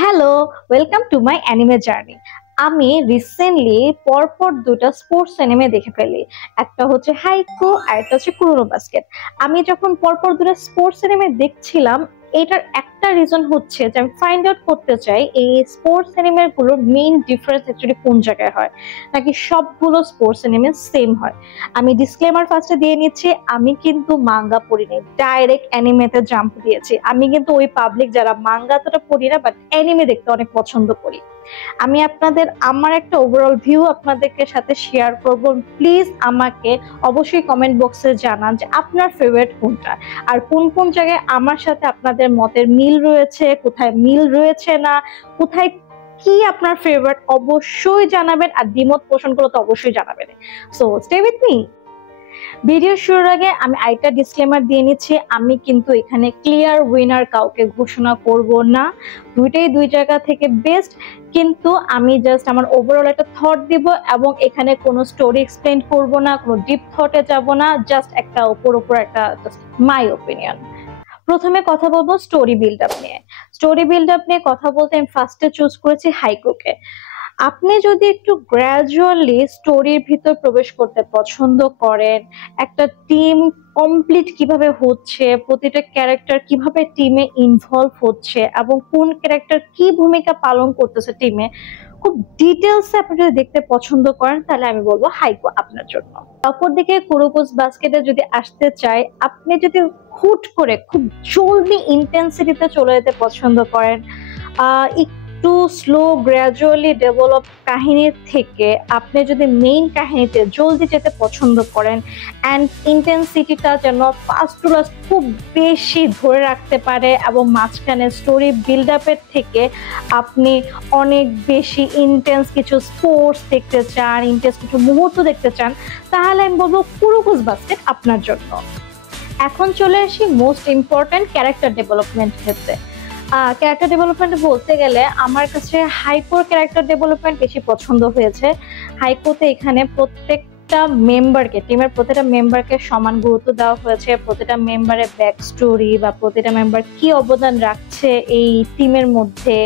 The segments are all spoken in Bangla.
Hello, welcome to my anime journey. আমি রিসেন্টলি পরপর দুটো স্পোর্টস অ্যানিমে দেখে ফেলি। একটা হচ্ছে হাইকো আর একটা হচ্ছে কুরোনো বাস্কেট। আমি যখন পরপর দুটো স্পোর্টস অ্যানিমে দেখছিলাম, এটার একটা রিজন হচ্ছে যে আমি ফাইন্ড আউট করতে চাই এই স্পোর্টস অ্যানিমে গুলোর মেইন ডিফারেন্স অ্যাকচুয়ালি কোন জায়গায় হয়, নাকি সবগুলো স্পোর্টস অ্যানিমে সেম হয়। আমি ডিসক্লেমার ফার্স্টে দিয়ে নিচ্ছি, আমি কিন্তু মাঙ্গা পড়িনি, ডাইরেক্ট অ্যানিমেতে জাম্প দিয়েছি। আমি কিন্তু ওই পাবলিক যারা মাঙ্গা এতটা পড়ি না, বাট অ্যানিমে দেখতে অনেক পছন্দ করি। আমি আপনাদের আমার একটা ওভারঅল ভিউ আপনাদেরকে সাথে শেয়ার করব। প্লিজ আমাকে অবশ্যই কমেন্ট বক্সে জানান যে আপনার ফেভারিট কোনটা, আর কোন কোন জায়গায় আমার সাথে আপনাদের মতের মিল রয়েছে, কোথায় মিল রয়েছে না, কোথায় কি আপনার ফেভারিট অবশ্যই জানাবেন, আর দ্বিমত পোষণগুলো তো অবশ্যই জানাবেন। So stay with me. Video শুরুর আগে আমি আরেকটা ডিসক্লেমার দিয়ে নিচ্ছি, আমি কিন্তু এখানে ক্লিয়ার উইনার কাউকে ঘোষণা করব না। দুইটাই দুই জায়গা থেকে বেস্ট, কিন্তু আমি জাস্ট আমার ওভারঅল একটা থট দিব, এবং এখানে কোনো স্টোরি এক্সপ্লেন করব না, কোনো ডিপ থটে যাব না, জাস্ট একটা উপর একটা মাই ওপিনিয়ন। প্রথমে কথা বলবো স্টোরি বিল্ড আপ নিয়ে। স্টোরি বিল্ড আপ নিয়ে কথা বলতে আমি ফার্স্টে চুজ করেছি হাইকোকে। আপনি যদি একটু গ্র্যাজুয়ালি স্টোরির ভিতর প্রবেশ করতে পছন্দ করেন, একটা টিম কমপ্লিট কিভাবে হচ্ছে, প্রতিটা ক্যারেক্টার কিভাবে টিমে ইনভলভ হচ্ছে, এবং কোন ক্যারেক্টার কি ভূমিকা পালন করতেছে টিমে, খুব ডিটেলসে আপনি যদি দেখতে পছন্দ করেন, তাহলে আমি বলবো হাইকো আপনার জন্য। অপরদিকে কুরোকোস বাস্কেটে যদি আসতে চাই, আপনি যদি হুট করে খুব জলদি ইন্টেন্সিটিতে চলে যেতে পছন্দ করেন, একটু স্লো গ্র্যাজুয়ালি ডেভেলপ কাহিনীর থেকে আপনি যদি মেইন কাহিনীতে জলদি যেতে পছন্দ করেন, অ্যান্ড ইন্টেন্সিটিটা যেন ফার্স্ট টু লাস্ট খুব বেশি ধরে রাখতে পারে, এবং মাঝখানে স্টোরি বিল্ড আপের থেকে আপনি অনেক বেশি ইন্টেন্স কিছু স্পোর্টস দেখতে চান, ইন্টেন্স কিছু মুহূর্ত দেখতে চান, তাহলে আমি বলবো কুরোকোস বাস্কেট আপনার জন্য। এখন চলে আসি মোস্ট ইম্পর্টেন্ট ক্যারেক্টার ডেভেলপমেন্ট ক্ষেত্রে। ক্যারেক্টার ডেভেলপমেন্ট বলতে গেলে আমার কাছে হাইকোর ক্যারেক্টার ডেভেলপমেন্ট বেশি পছন্দ হয়েছে। হাইকোতে এখানে প্রত্যেকটা মেম্বারকে, টিমের প্রতিটা মেম্বারকে সমান গুরুত্ব দেওয়া হয়েছে। প্রতিটা মেম্বারের ব্যাক স্টোরি বা প্রতিটা মেম্বার কি অবদান রাখছে এই টিমের মধ্যে,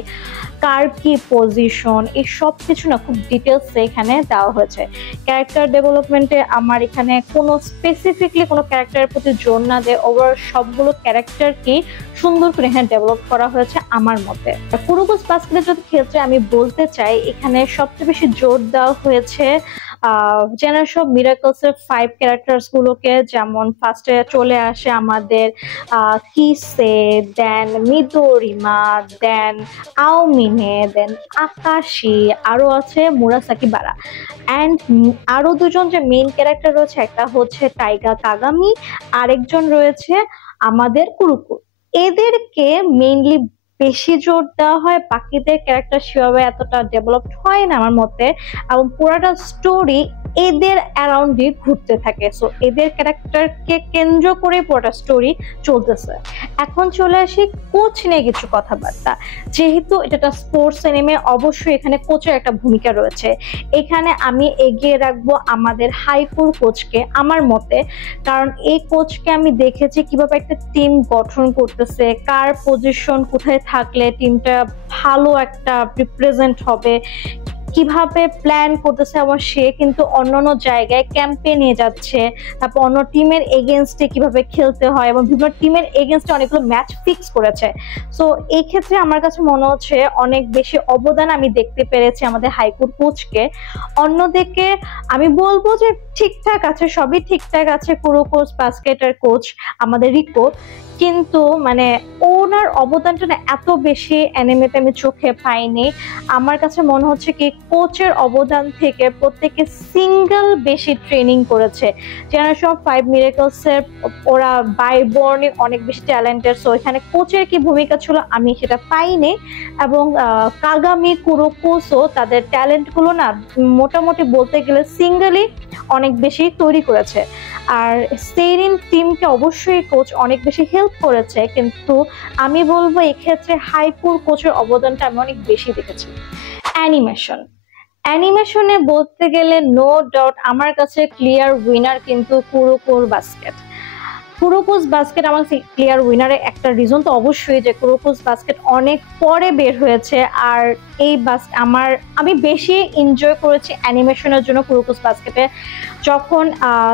কার কি পজিশন, এই সব কিছু না খুব ডিটেলসে এখানে দেওয়া হয়েছে। ক্যারেক্টার ডেভেলপমেন্টে আমার এখানে কোনো স্পেসিফিকলি কোনো ক্যারেক্টারের প্রতি জোর না দিয়ে ওভারঅল সবগুলো ক্যারেক্টারকেই সুন্দর করে এখানে ডেভেলপ করা হয়েছে আমার মতে। কুরোকোস বাস্কেটের যদি ক্ষেত্রে আমি বলতে চাই, এখানে সবচেয়ে বেশি জোর দেওয়া হয়েছে জেনারেশন অফ মিরাকলসের 5 ক্যারেক্টার্স গুলোকে। যেমন ফার্স্টে চলে আসে আমাদের কিসে, দেন মিদোরিমা, দেন আওমিনে, দেন আকাশি, আরো আছে মুরাসাকি বারা, অ্যান্ড আরো দুজন যে মেইন ক্যারেক্টার রয়েছে, একটা হচ্ছে টাইগা কাগামি, আরেকজন রয়েছে আমাদের কুরুকু। এদেরকে মেইনলি বেশি জোর দেওয়া হয়, বাকিদের ক্যারেক্টার সেভাবে এতটা ডেভেলপড হয় না আমার মতে, এবং পুরাটা স্টোরি এদের অ্যারাউন্ডে ঘুরতে থাকে। সো এদের ক্যারেক্টারকে কেন্দ্র করে পুরোটা স্টোরি চলতেছে। এখন চলে আসি কোচ নিয়ে কিছু কথাবার্তা। যেহেতু এটা একটা স্পোর্টস অ্যানিমে, অবশ্যই এখানে কোচের একটা ভূমিকা রয়েছে। এখানে আমি এগিয়ে রাখবো আমাদের হাইকোর কোচকে আমার মতে, কারণ এই কোচকে আমি দেখেছি কিভাবে একটা টিম গঠন করতেছে, কার পজিশন কোথায় থাকলে টিমটা ভালো একটা রিপ্রেজেন্ট হবে, কিভাবে প্ল্যান করতেছে, এবং সে কিন্তু অন্যান্য জায়গায় ক্যাম্পে নিয়ে যাচ্ছে, তারপর অন্য টিমের এগেনস্টে কিভাবে খেলতে হয়, এবং বিভিন্ন টিমের এগেনস্টে অনেকগুলো ম্যাচ ফিক্স করেছে। সো এই ক্ষেত্রে আমার কাছে মনে হচ্ছে অনেক বেশি অবদান আমি দেখতে পেরেছি আমাদের হাইকোর কোচকে। অন্যদিকে আমি বলবো যে ঠিকঠাক আছে, সবই ঠিকঠাক আছে কুরোকোস বাস্কেটের কোচ আমাদের রিকো, কিন্তু মানে ওনার অবদানটা না এত বেশি অ্যানিমেতে আমি চোখে পাইনি। আমার কাছে মনে হচ্ছে কি কোচের অবদান থেকে প্রত্যেকে সিঙ্গেল বেশি ট্রেনিং করেছে। জেনারেশন অফ 5 মিরাকলসের ওরা বাই বর্নে অনেক বেশি ট্যালেন্টেড, সো এখানে কোচের কি ভূমিকা ছিল আমি সেটা পাইনি। এবং কাগামি কুরোকোসও তাদের ট্যালেন্ট গুলো না মোটামুটি বলতে গেলে সিঙ্গেলি অনেক বেশি তৈরি করেছে। আর সেইরিন টিমকে অবশ্যই কোচ অনেক বেশি হেল্প করেছে, কিন্তু আমি বলবো এক্ষেত্রে হাইকোর কোচের অবদানটা আমি অনেক বেশি দেখেছি। অ্যানিমেশনে বলতে গেলে নো ডাউট আমার কাছে ক্লিয়ার উইনার কিন্তু কুরোকোর বাস্কেট। কুরোকোস বাস্কেট আমার ক্লিয়ার উইনারে একটা রিজন তো অবশ্যই যে কুরোকোস বাস্কেট অনেক পরে বের হয়েছে। আর এই আমি বেশি এনজয় করেছি অ্যানিমেশনের জন্য কুরোকোস বাস্কেটে, যখন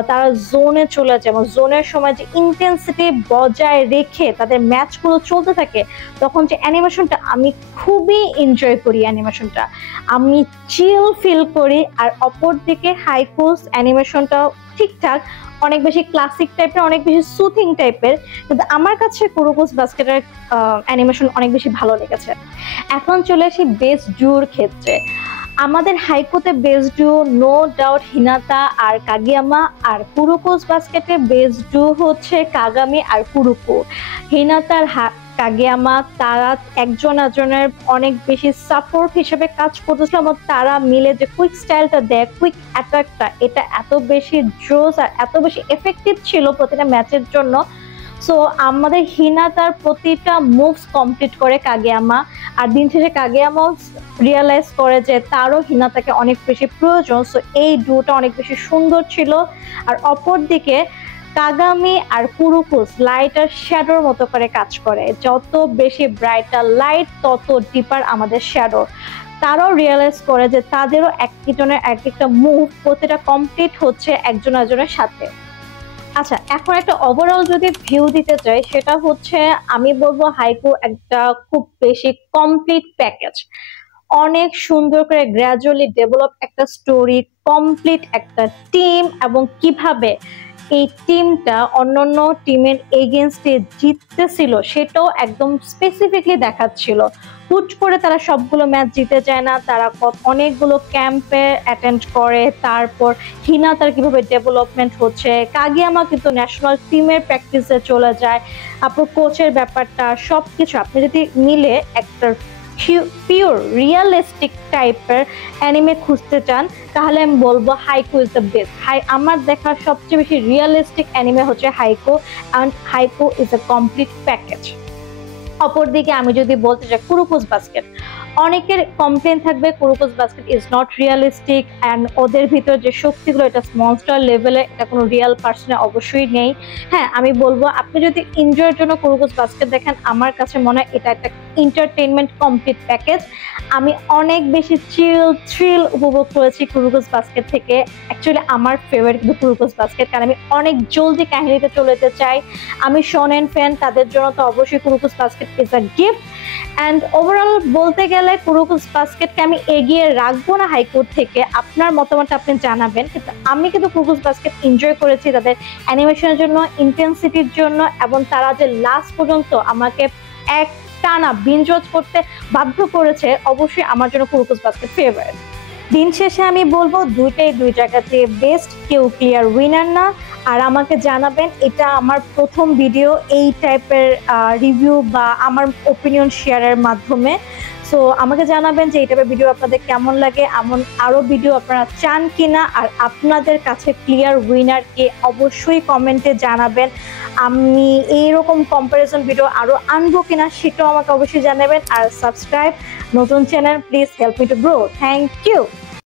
তারা জোনে চলে যায় এবং জোনের সময় যে ইন্টেন্সিটি বজায় রেখে তাদের ম্যাচগুলো চলতে থাকে, তখন যে অ্যানিমেশনটা আমি খুবই এনজয় করি। অ্যানিমেশনটা আমি চিল ফিল করি। আর অপরদিকে হাইকোস অ্যানিমেশনটাও ঠিকঠাক, অনেক বেশি ক্লাসিক টাইপের, অনেক বেশি সুথিং টাইপের, কিন্তু আমার কাছে কুরোকোস বাস্কেটের অ্যানিমেশন অনেক বেশি ভালো লেগেছে। এখন চলে আসি বেস্ট ডুওর ক্ষেত্রে। আমাদের হাইকোতে বেস্ট ডুও নো ডাউট হিনাতা আর কাগিয়ামা, আর কুরোকোস বাস্কেটে বেস্ট ডুও হচ্ছে কাগামি আর কুরুকো। হিনাতার কাগিয়ামা তারা একজনের অনেক বেশি সাপোর্ট হিসেবে কাজ করতেছিল, এবং তারা মিলে যে কুইক স্টাইলটা দেয়, কুইক অ্যাটাকটা, এটা এত বেশি জোস আর এত বেশি এফেক্টিভ ছিল প্রতিটা ম্যাচের জন্য। সো আমাদের হিনাতার প্রতিটা মুভস কমপ্লিট করে কাগিয়ামা, আর দিন শেষে কাগিয়ামাও রিয়েলাইজ করে যে তারও হিনাতাকে অনেক বেশি প্রয়োজন। সো এই ডুওটা অনেক বেশি সুন্দর ছিল। আর অপরদিকে কাগামি আর কুরুকোস লাইট আর শ্যাডোর মতো করে কাজ করে, যত বেশি ব্রাইটার লাইট তত ডিপার আমাদের শ্যাডো। তারাও রিয়েলাইজ করে যে তাদেরও একজনের এক একটা মুভ প্রতিটা কমপ্লিট হচ্ছে একজনের সাথে। আচ্ছা, এখন একটা ওভারঅল যদি ভিউ দিতে চাই, সেটা হচ্ছে আমি বলবো হাইকো একটা খুব বেশি কমপ্লিট প্যাকেজ। অনেক সুন্দর করে গ্র্যাজুয়ালি ডেভেলপ একটা স্টোরি, কমপ্লিট একটা টিম, এবং কিভাবে এই টিমটা অন্যান্য টিমের এগেনস্টে জিততেছিল সেটাও একদম স্পেসিফিকলি দেখাচ্ছিল। হুট করে তারা সবগুলো ম্যাচ জিতে যায় না, তারা অনেকগুলো ক্যাম্পে অ্যাটেন্ড করে। তারপর হিনাতার কিভাবে ডেভেলপমেন্ট হচ্ছে, কাগিয়ামা কিন্তু ন্যাশনাল টিমের প্র্যাকটিসে চলে যায়। আপনার কোচের ব্যাপারটা, সবকিছু আপনি যদি মিলে একটা পিওর রিয়েলিস্টিক টাইপের অ্যানিমে খুঁজতে চান, তাহলে আমি বলবো হাইকো ইজ দ্য বেস্ট। আমার দেখা সবচেয়ে বেশি রিয়েলিস্টিক অ্যানিমে হচ্ছে Haiko, and Haiko is a complete package. অপরদিকে আমি যদি বলতে চাই কুরোকোস বাস্কেট, অনেকের কমপ্লেন থাকবে Kuroko's basket is not realistic, and ওদের ভিতর যে শক্তিগুলো এটা মনস্টার লেভেলে, এটা কোনো রিয়েল পার্সনে অবশ্যই নেই। হ্যাঁ, আমি বলবো আপনি যদি এনজয়ের জন্য কুরোকোস বাস্কেট দেখেন, আমার কাছে মনে হয় এটা একটা এন্টারটেইনমেন্ট কমপ্লিট প্যাকেজ। আমি অনেক বেশি থ্রিল উপভোগ করেছি কুরোকোস বাস্কেট থেকে। অ্যাকচুয়ালি আমার ফেভারিট কিন্তু কুরোকোস বাস্কেট, কারণ আমি অনেক জলদি কাহিনীতে চলে যেতে চাই। আমি শোনেন ফ্যান, তাদের জন্য তো অবশ্যই Kuroko's basket is a gift. And overall বলতে গেলে কুরোকোস বাস্কেটকে আমি এগিয়ে রাখবো না হাইকোর থেকে। আপনার মতামত আপনি জানাবেন, কিন্তু আমি কিন্তু কুরোকোস বাস্কেট এনজয় করেছি তাদের অ্যানিমেশনের জন্য, ইন্টেন্সিটির জন্য, এবং তারা যে লাস্ট পর্যন্ত আমাকে এক টানা বিঞ্জ ওয়াচ করতে বাধ্য করেছে। অবশ্যই আমার জন্য কুরোকোস বাস্কেট ফেভারিট। দিন শেষে আমি বলবো দুইটাই দুই জায়গাতে বেস্ট, কেউ ক্লিয়ার উইনার না। আর আমাকে জানাবেন, এটা আমার প্রথম ভিডিও এই টাইপের রিভিউ বা আমার ওপিনিয়ন শেয়ারের মাধ্যমে। সো আমাকে জানাবেন যে এই টাইপের ভিডিও আপনাদের কেমন লাগে, এমন আরো ভিডিও আপনারা চান কিনা, আর আপনাদের কাছে ক্লিয়ার উইনার কে অবশ্যই কমেন্টে জানাবেন। আমি এইরকম কম্পারিজন ভিডিও আরো আনবো কিনা সেটাও আমাকে অবশ্যই জানাবেন। আর সাবস্ক্রাইব, নতুন channel, please help me to grow. Thank you.